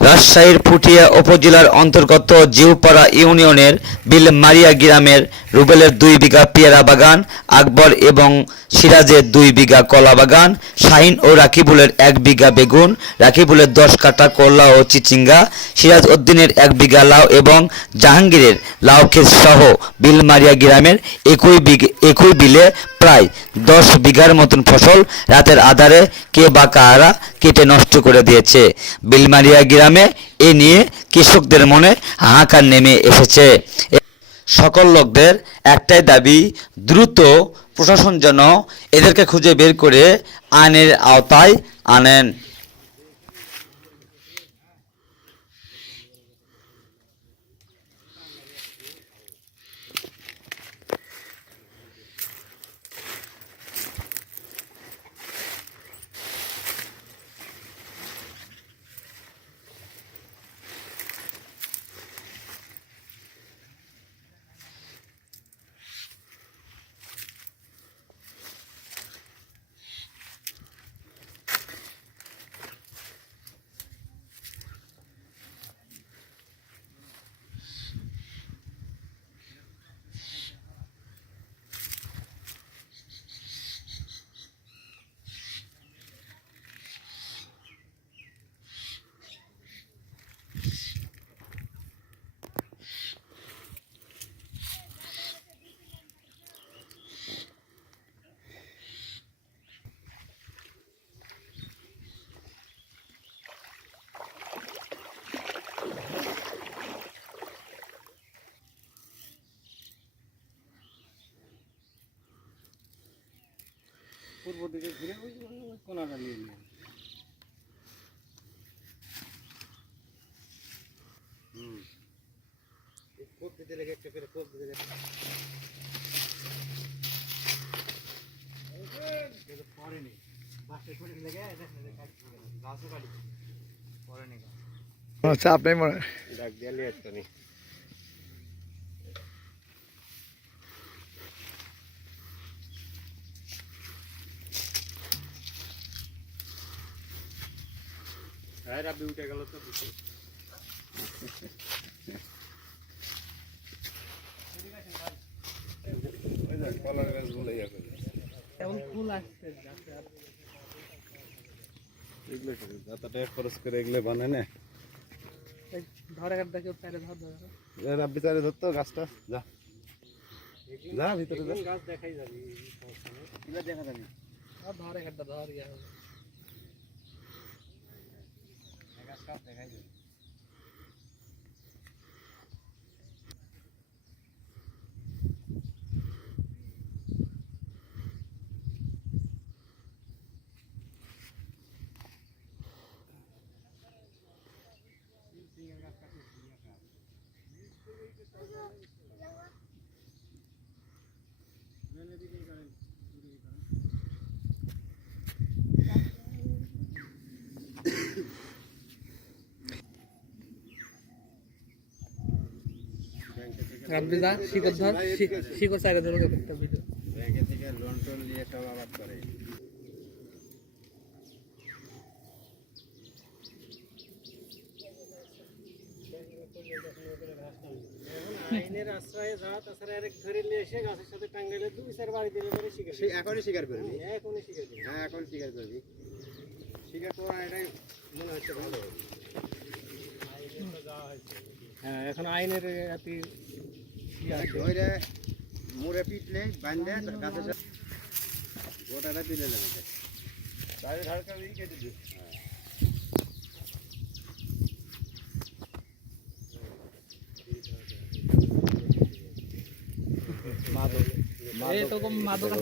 রাজশাহীর পুঠিয়া উপজেলার অন্তর্গত জিউপাড়া ইউনিয়নের বিলমারিয়া গ্রামের রুবেলের 2 বিঘা পেয়ারা বাগান, আকবর এবং সিরাজের 2 বিঘা কলা বাগান, শাহিন ও রাকিবুলের 1 বিঘা বেগুন, রাকিবুলের 10 কাঠা করলা ও চিচিঙ্গা, সিরাজ উদ্দিনের 1 বিঘা লাউ এবং জাহাঙ্গীরের লাউ ক্ষেত সহ বিলমারিয়া গ্রামের একই বিলে প্রায় 10 বিঘার মতন ফসল রাতের আঁধারে কে বা কারা কেটে নষ্ট করে দিয়েছে। বিলমারিয়া গ্রামে এ নিয়ে কৃষকদের মনে হাহাকার নেমে এসেছে। সকল লোকদের একটাই দাবি, দ্রুত প্রশাসন যেন এদেরকে খুঁজে বের করে আইনের আওতায় আনেন। পূর্ব দিকে ঘুরে ওই কোনাটা নিয়ে নিয়ে কোপ দিতে লেগে একটা করে কোপ দিতে লেগে পড়েনি বাসে করে লেগে গাছও কাটি পড়েনি চাপ নেই মনে ডাক দিয়ে লিয়ে আসতো নি রাব্বি উঠে গেল তো কলার গাছ বলে যাবে কেমন ফুল আসছে এগুলো যতটা খরচ করে এগুলো বানায় না ধরে কাট দেখো পারে ধর ধর রাব্বি তারে ধরতো গাছটা যা যা ভিতরে যা গাছ দেখাই যাবে সমস্যা নেই কিলা দেখা যাবে আর ধরে কাটটা ধর ইয়া হবে গাছ দেখাই যাবে রাব্বি দা শিকড় ধর শিকড় চাইরে ধরে একটা ভিডিও ব্যাংকে থেকে লোন টোন নিয়ে সব আবাদ করে আইনের আশ্রয়ে যা তাছাড়া আরেক ধরে নিয়ে এসে গাছের সাথে টাঙ্গাইলে 2-4 বাড়ি দিলে ধরে শিকার সে এখনই শিকার করবি এখনই শিকার করবি হ্যাঁ এখন শিকার করবি শিকার করা এটাই মনে হচ্ছে ভালো হ্যাঁ এখন আইনের এতি ধরে মুড়ে পিটলে বাঁধলে গাছের সাথে গোটাটা পিলে যাবে তাহলে ধারকা কেটে দিবে মাদক মাদক